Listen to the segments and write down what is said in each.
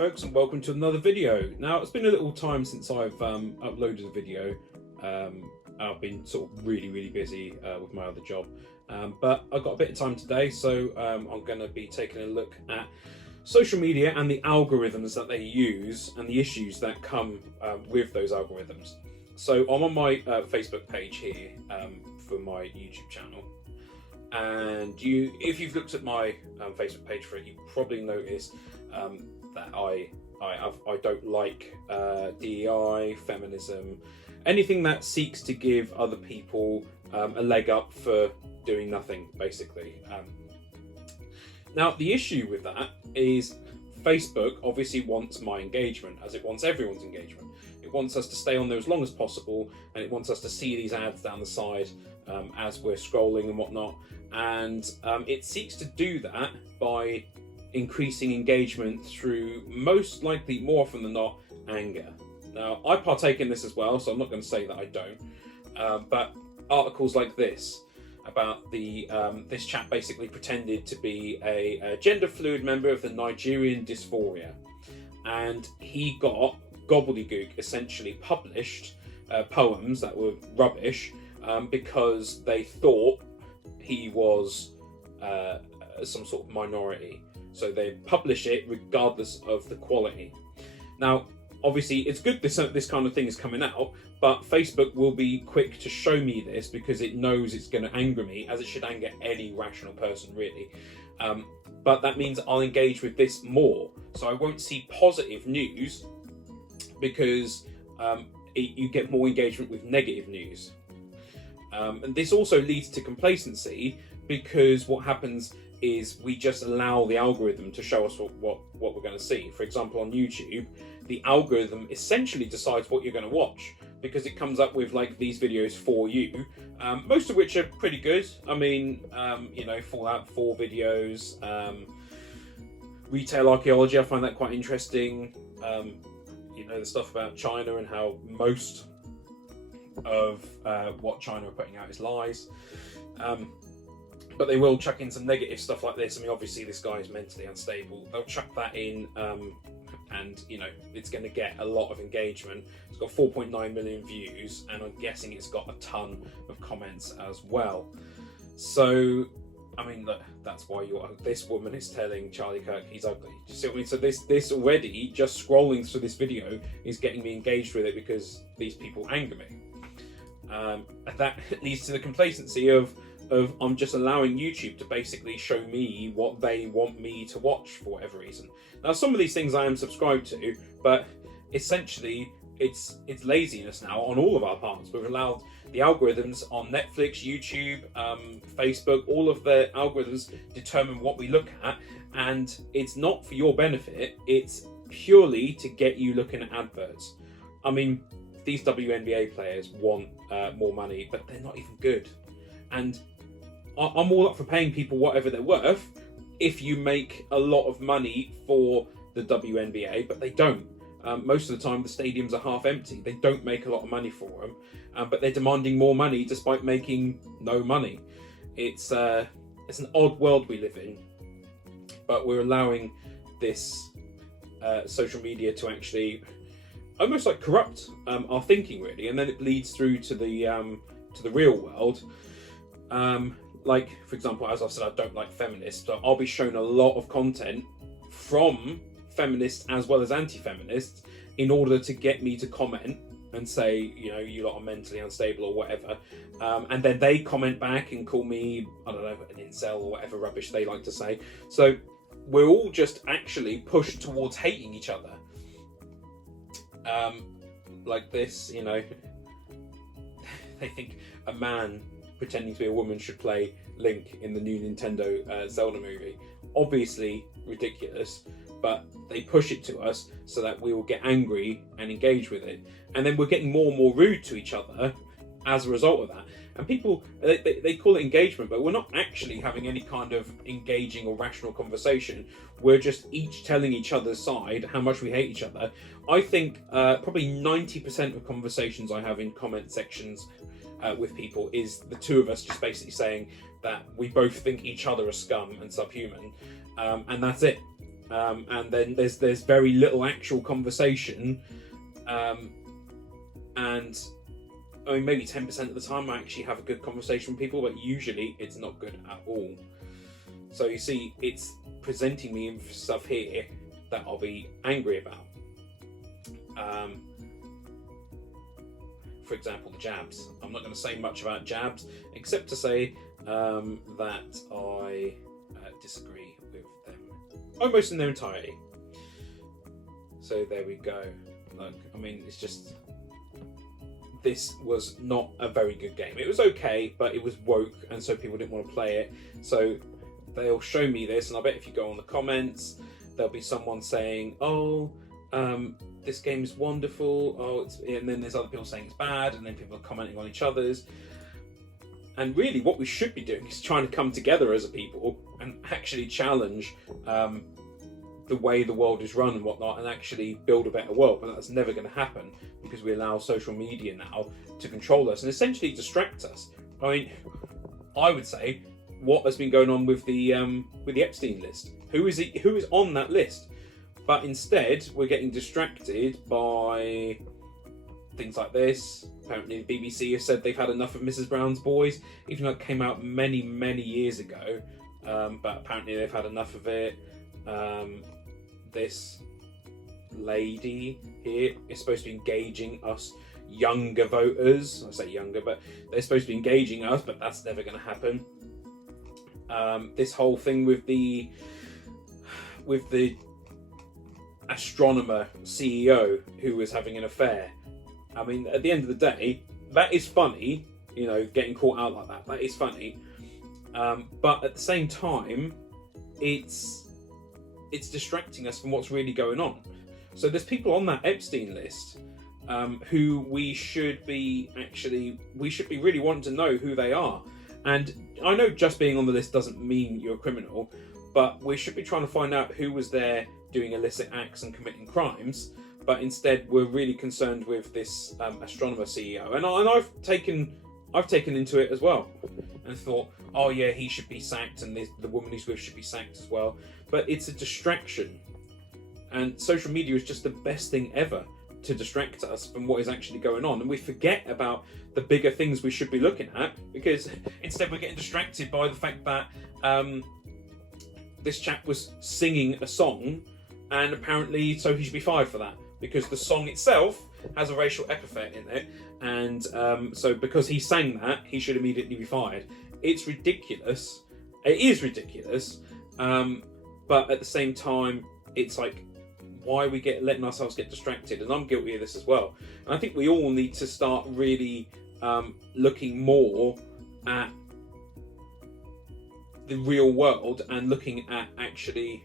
folks, and welcome to another video. Now, it's been a little time since I've uploaded a video. I've been sort of really busy with my other job, but I've got a bit of time today, so I'm going to be taking a look at social media and the algorithms that they use and the issues that come with those algorithms. So I'm on my Facebook page here for my YouTube channel, and if you've looked at my Facebook page for it, you probably noticed that I don't like DEI, feminism, anything that seeks to give other people a leg up for doing nothing, basically. Now, the issue with that is Facebook obviously wants my engagement, as it wants everyone's engagement. It wants us to stay on there as long as possible, and it wants us to see these ads down the side as we're scrolling and whatnot. And it seeks to do that by increasing engagement through, most likely, more often than not, anger. Now, I partake in this as well, so I'm not going to say that I don't. But articles like this about this chap basically pretended to be a gender fluid member of the Nigerian dysphoria, and he got gobbledygook essentially published poems that were rubbish because they thought he was some sort of minority. So they publish it regardless of the quality. Now, obviously, it's good this kind of thing is coming out, but Facebook will be quick to show me this because it knows it's going to anger me, as it should anger any rational person, really. But that means I'll engage with this more. So I won't see positive news because you get more engagement with negative news. And this also leads to complacency, because what happens is we just allow the algorithm to show us what we're going to see. For example, on YouTube, the algorithm essentially decides what you're going to watch, because it comes up with like these videos for you, most of which are pretty good. I mean, Fallout 4 videos, retail archaeology, I find that quite interesting. The stuff about China and how most of what China are putting out is lies. But they will chuck in some negative stuff like this. I mean, obviously this guy is mentally unstable. They'll chuck that in, and it's going to get a lot of engagement. It's got 4.9 million views, and I'm guessing it's got a ton of comments as well. So, I mean, look, that's why this woman is telling Charlie Kirk he's ugly. Do you see what I mean? So this already, just scrolling through this video, is getting me engaged with it because these people anger me. And that leads to the complacency of I'm just allowing YouTube to basically show me what they want me to watch for whatever reason. Now, some of these things I am subscribed to, but essentially it's laziness now on all of our parts. We've allowed the algorithms on Netflix, YouTube, Facebook, all of the algorithms determine what we look at, and it's not for your benefit, it's purely to get you looking at adverts. I mean, these WNBA players want more money, but they're not even good. And I'm all up for paying people whatever they're worth if you make a lot of money for the WNBA, but they don't. Most of the time, the stadiums are half empty. They don't make a lot of money for them, but they're demanding more money despite making no money. It's an odd world we live in, but we're allowing this social media to actually almost like corrupt our thinking, really, and then it bleeds through to the real world. Like, for example, as I've said, I don't like feminists, so I'll be shown a lot of content from feminists as well as anti-feminists in order to get me to comment and say, you lot are mentally unstable or whatever. And then they comment back and call me, I don't know, an incel or whatever rubbish they like to say. So we're all just actually pushed towards hating each other. Like this, they think a man pretending to be a woman should play Link in the new Nintendo Zelda movie. Obviously ridiculous, but they push it to us so that we will get angry and engage with it. And then we're getting more and more rude to each other as a result of that. And people, they call it engagement, but we're not actually having any kind of engaging or rational conversation. We're just each telling each other's side, how much we hate each other. I think probably 90% of conversations I have in comment sections with people is the two of us just basically saying that we both think each other are scum and subhuman, and that's it. and then there's very little actual conversation, and I mean maybe 10% of the time I actually have a good conversation with people, but usually it's not good at all. So you see, it's presenting me with stuff here that I'll be angry about. For example, the jabs. I'm not going to say much about jabs, except to say that I disagree with them almost in their entirety. So there we go. Look, I mean, it's just, this was not a very good game. It was okay, but it was woke, and so people didn't want to play it. So they'll show me this, and I bet if you go on the comments, there'll be someone saying, oh, this game is wonderful, oh, and then there's other people saying it's bad, and then people are commenting on each other's. And really what we should be doing is trying to come together as a people and actually challenge the way the world is run and whatnot, and actually build a better world. But that's never going to happen because we allow social media now to control us and essentially distract us. I mean, I would say, what has been going on with the Epstein list? Who is on that list? But instead, we're getting distracted by things like this. Apparently, the BBC has said they've had enough of Mrs. Brown's Boys, even though it came out many, many years ago. But apparently, they've had enough of it. This lady here is supposed to be engaging us younger voters. I say younger, but they're supposed to be engaging us, but that's never going to happen. This whole thing with the astronomer CEO who was having an affair. I mean, at the end of the day, that is funny, you know, getting caught out like that. That is funny. But at the same time, it's distracting us from what's really going on. So there's people on that Epstein list who we should be really wanting to know who they are. And I know just being on the list doesn't mean you're a criminal, but we should be trying to find out who was there doing illicit acts and committing crimes. But instead, we're really concerned with this astronomer CEO, and I've taken into it as well, and thought, oh yeah, he should be sacked, and the woman he's with should be sacked as well. But it's a distraction, and social media is just the best thing ever to distract us from what is actually going on, and we forget about the bigger things we should be looking at, because instead we're getting distracted by the fact that this chap was singing a song, and apparently so he should be fired for that, because the song itself has a racial epithet in it, and so because he sang that, he should immediately be fired. It's ridiculous. It is ridiculous, but at the same time, it's like, why are we letting ourselves get distracted? And I'm guilty of this as well. And I think we all need to start really looking more at the real world and looking at actually,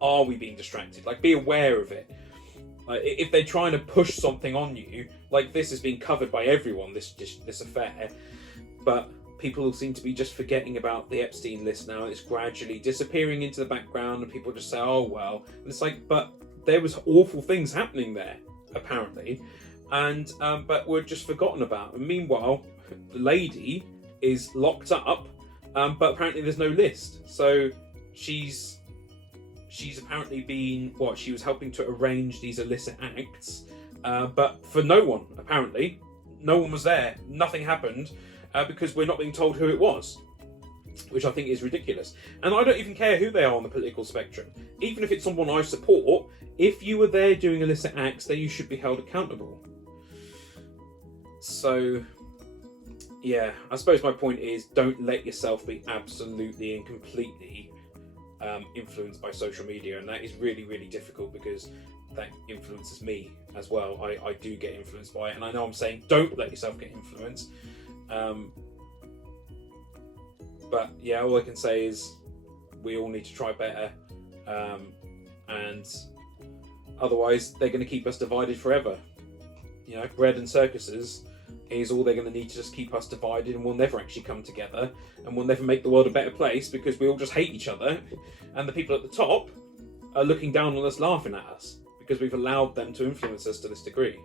are we being distracted? Like, be aware of it. Like, if they're trying to push something on you, like this has been covered by everyone, this affair, but people seem to be just forgetting about the Epstein list now. It's gradually disappearing into the background, and people just say, oh well. And it's like, but there was awful things happening there, apparently, and but we're just forgotten about. And meanwhile, the lady is locked up, but apparently there's no list. So she's apparently been, she was helping to arrange these illicit acts, but for no one, apparently. No one was there. Nothing happened, because we're not being told who it was, which I think is ridiculous. And I don't even care who they are on the political spectrum. Even if it's someone I support, if you were there doing illicit acts, then you should be held accountable. So, yeah, I suppose my point is, don't let yourself be absolutely and completely influenced by social media. And that is really, really difficult, because that influences me as well. I do get influenced by it, and I know I'm saying don't let yourself get influenced. But yeah, all I can say is we all need to try better, and otherwise they're going to keep us divided forever. You know, bread and circuses is all they're going to need to just keep us divided, and we'll never actually come together, and we'll never make the world a better place, because we all just hate each other, and the people at the top are looking down on us, laughing at us, because we've allowed them to influence us to this degree.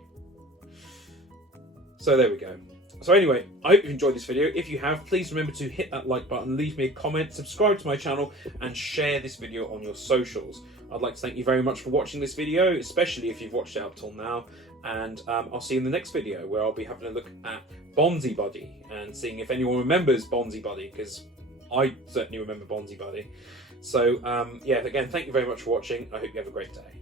So there we go. So anyway, I hope you've enjoyed this video. If you have, please remember to hit that like button, leave me a comment, subscribe to my channel, and share this video on your socials. I'd like to thank you very much for watching this video, especially if you've watched it up till now. And I'll see you in the next video, where I'll be having a look at Bonzi Buddy and seeing if anyone remembers Bonzi Buddy, because I certainly remember Bonzi Buddy. So yeah, again, thank you very much for watching. I hope you have a great day.